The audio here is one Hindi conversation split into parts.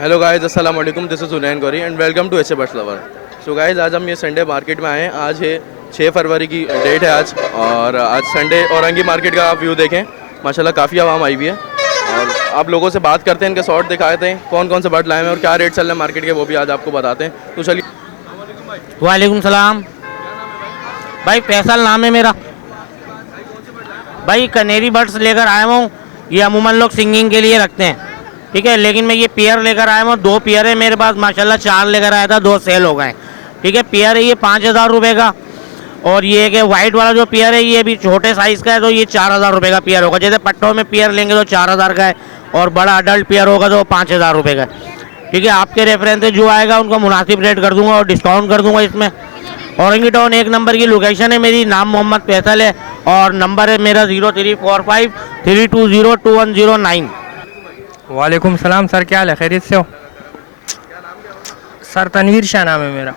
हेलो गाइस, अस्सलाम वालेकुम। This is Hunain Gauri and welcome to H A birds lover. So guys, आज हम ये संडे मार्केट में आए हैं। आज है 6 फरवरी की डेट है आज, और आज संडे औरंगी मार्केट का आप व्यू देखें। माशाल्लाह काफ़ी आवाम आई हुई है, और आप लोगों से बात करते हैं, इनके शॉर्ट दिखाते हैं, कौन कौन से बर्ड लाए हैं और क्या रेट चल रहे हैं मार्केट के, वो भी आज आपको बताते हैं। तो चलिए। वालेकुम सलाम। भाई फैसल नाम है मेरा। भाई कनेरी बर्ड्स लेकर आया हूँ। ये अमूमन लोग सिंगिंग के लिए रखते हैं, ठीक है। लेकिन मैं ये पेयर लेकर आया हूँ, 2 पेयर है मेरे पास माशाल्लाह। 4 लेकर आया था, 2 सेल हो गए, ठीक है। पेयर है ये 5,000 रुपये का। और ये एक वाइट वाला जो पेयर है ये भी छोटे साइज़ का है, तो ये 4,000 रुपये का पेयर होगा। जैसे पट्टों में पेयर लेंगे तो 4,000 का है, और बड़ा अडल्ट पेयर होगा तो 5,000 रुपये का है, ठीक है। आपके रेफरेंस से जो आएगा उनको मुनासिब रेट कर दूंगा और डिस्काउंट कर दूंगा इसमें। औरंगी टाउन 1 नंबर की लोकेशन है मेरी। नाम मोहम्मद फैसल है, और नंबर है मेरा 0345 320 2109। वालेकुम सलाम सर, क्या हाल है? खैरियत से हो? सर तनवीर शाह नाम है मेरा।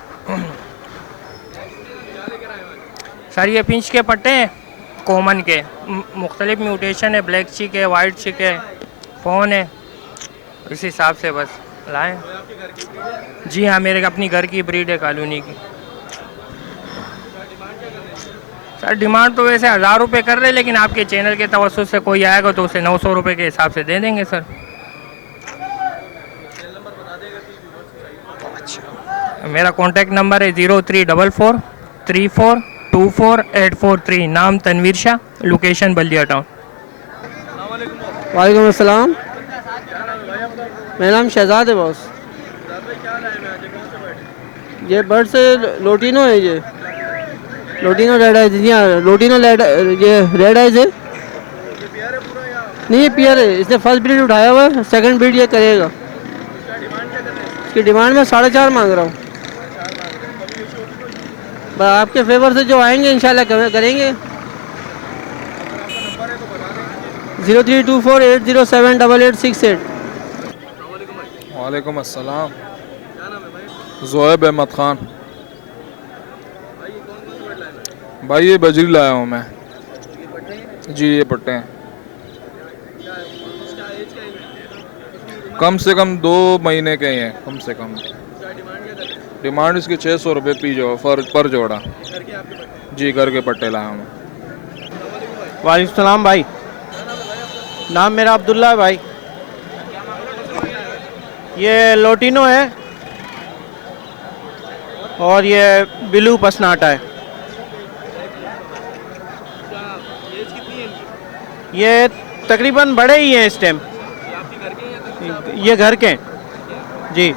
सर ये पिंच के पट्टे हैं, कॉमन के। मुख्तलिफ म्यूटेशन है, ब्लैक चिक है, वाइट चिक है, फ़ोन है। इस हिसाब से बस लाएं। जी हाँ, मेरे अपनी घर की ब्रीड है, कॉलोनी की। सर डिमांड तो वैसे 1,000 रुपये कर रहे हैं, लेकिन आपके चैनल के तवज्जुह से कोई आएगा तो उसे 900 रुपये के हिसाब से दे देंगे सर। मेरा कॉन्टैक्ट नंबर है 03443424 नाम तनवीर शाह, लोकेशन बल्दिया टाउन। वालेकुम अस्सलाम। मेरा नाम शहजाद है बॉस। ये बर्ड से लोटिनो है, ये लोटिनो रेड आइज। जी हाँ, लोटिनो ये रेड आइज है। नहीं, ये पियर है। इसने फर्स्ट ब्रीड उठाया हुआ है, सेकंड ब्रीड ये करेगा। इसकी डिमांड में 4.5 मांग रहा हूँ। बस आपके फेवर से जो आएंगे इंशाल्लाह करेंगे। 032480788868। वालेकुम अस्सलाम। ज़ोएब अहमद ख़ान। भाई ये बजरी लाया हूँ मैं। जी ये पट्टे हैं। कम से कम 2 महीने के ही हैं, कम से कम। डिमांड इसकी 600 रुपये पर जोड़ा। जी घर के पट्टे लाया हूँ मैं। वालेकुम सलाम भाई। नाम मेरा अब्दुल्ला है भाई। ये लोटिनो है, और ये ब्लू पसनाटा है। ये तकरीबन बड़े ही हैं इस टाइम। ये घर के हैं जी।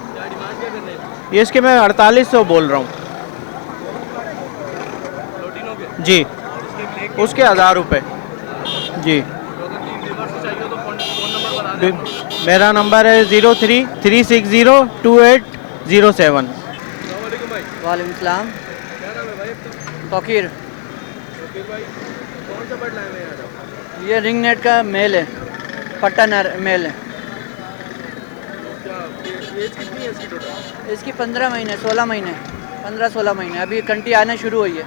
ये इसके मैं 4800 बोल रहा हूँ जी। उसके 1,000 रुपये जी। मेरा नंबर है 0336028007। वालेकुम सलाम। तौकीर। ये रिंग नेट का मेल है, पट्टा मेल है। इसकी 15 महीने 16 महीने 15-16 महीने। अभी कंटी आने शुरू हुई है।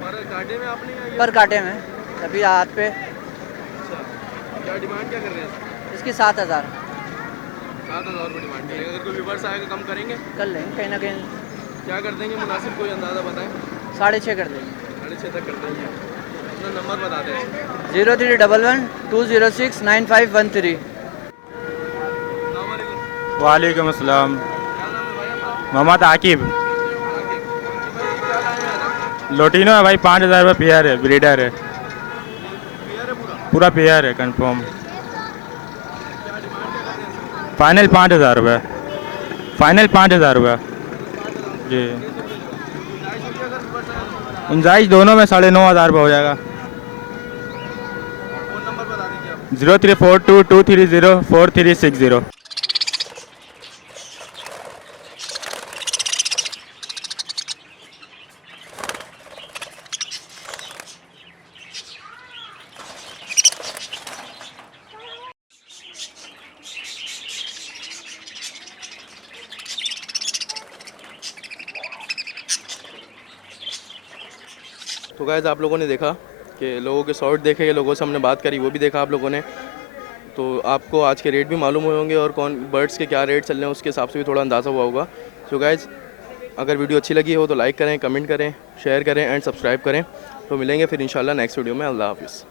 पर कांटे में अभी हाथ पे। क्या डिमांड क्या कर रहे हैं? इसकी 7,000। 7,000 रुपये डिमांड करेंगे। अगर कोई व्यूवर्स आएगा कम करेंगे? कर लेंगे कहीं ना कहीं। क्या कर देंगे मुनासिब, कोई अंदाज़ा बताएं। 6.5 कर देंगे। 6.5 तक कर देंगे। अपना नंबर बता दें। 0311-206-9513। वालेकुम अस्सलाम। मोहम्मद आकिब। लोटिनो है भाई, 5,000 रुपये पेयर है, ब्रीडर है। पूरा पेयर है कंफर्म। फाइनल 5,000 रुपये। फाइनल 5,000 रुपये जी। गुंजाइश दोनों में 9,500 रुपये हो जाएगा। 0342230430। तो गाइस, आप लोगों ने देखा कि लोगों के शॉर्ट देखे, लोगों से हमने बात करी, वो भी देखा आप लोगों ने। तो आपको आज के रेट भी मालूम हुए होंगे और कौन बर्ड्स के क्या रेट चल रहे हैं उसके हिसाब से भी थोड़ा अंदाज़ा हुआ होगा। सो गाइज़, अगर वीडियो अच्छी लगी हो तो लाइक करें, कमेंट करें, शेयर करें एंड सब्सक्राइब करें। तो मिलेंगे फिर इंशाल्लाह नेक्स्ट वीडियो में। अल्लाह हाफिज़।